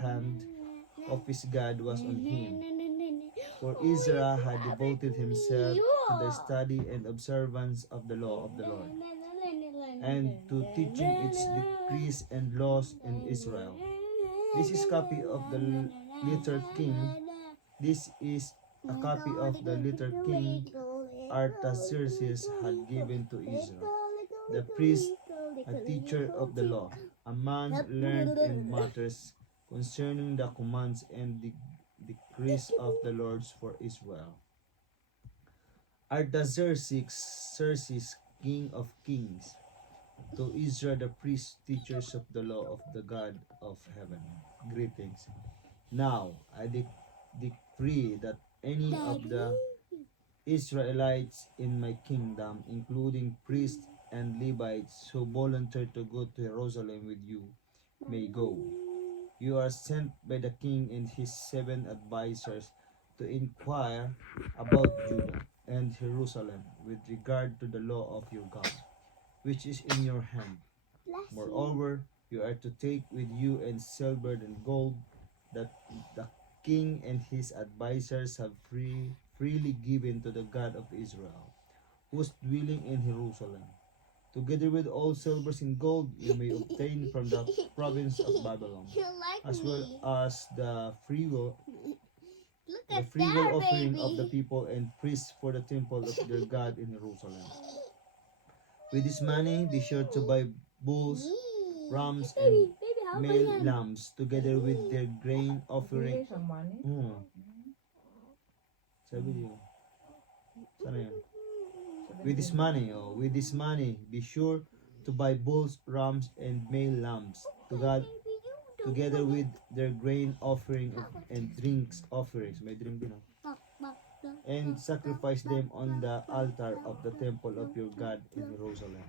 hand of his God was on him. For Israel had devoted himself to the study and observance of the law of the Lord, and to teaching its decrees and laws in Israel. This is copy of the little king. This is a copy of the little king Artaxerxes had given to Israel, the priest, a teacher of the law, a man learned in matters concerning the commands and the decrees of the Lords for Israel. Artaxerxes, king of kings, to Israel the priests, teachers of the law of the God of heaven. Greetings. Now I decree that any of the Israelites in my kingdom, including priests and Levites who volunteer to go to Jerusalem with you, may go. You are sent by the king and his 7 advisors to inquire about Judah and Jerusalem with regard to the law of your God, which is in your hand. Moreover, you are to take with you and silver and gold that the king and his advisors have freely given to the God of Israel, who is dwelling in Jerusalem. Together with all silvers and gold you may obtain from the province of Babylon, as well as the freewill offering of the people and priests for the temple of their God in Jerusalem. With this money, be sure to buy bulls, rams, and male lambs, together with their grain offering. Sabi niyo. Sana yan? With this money, be sure to buy bulls, rams, and male lambs, together with their grain offering and drinks offerings. May drink din, and sacrifice them on the altar of the temple of your God in Jerusalem.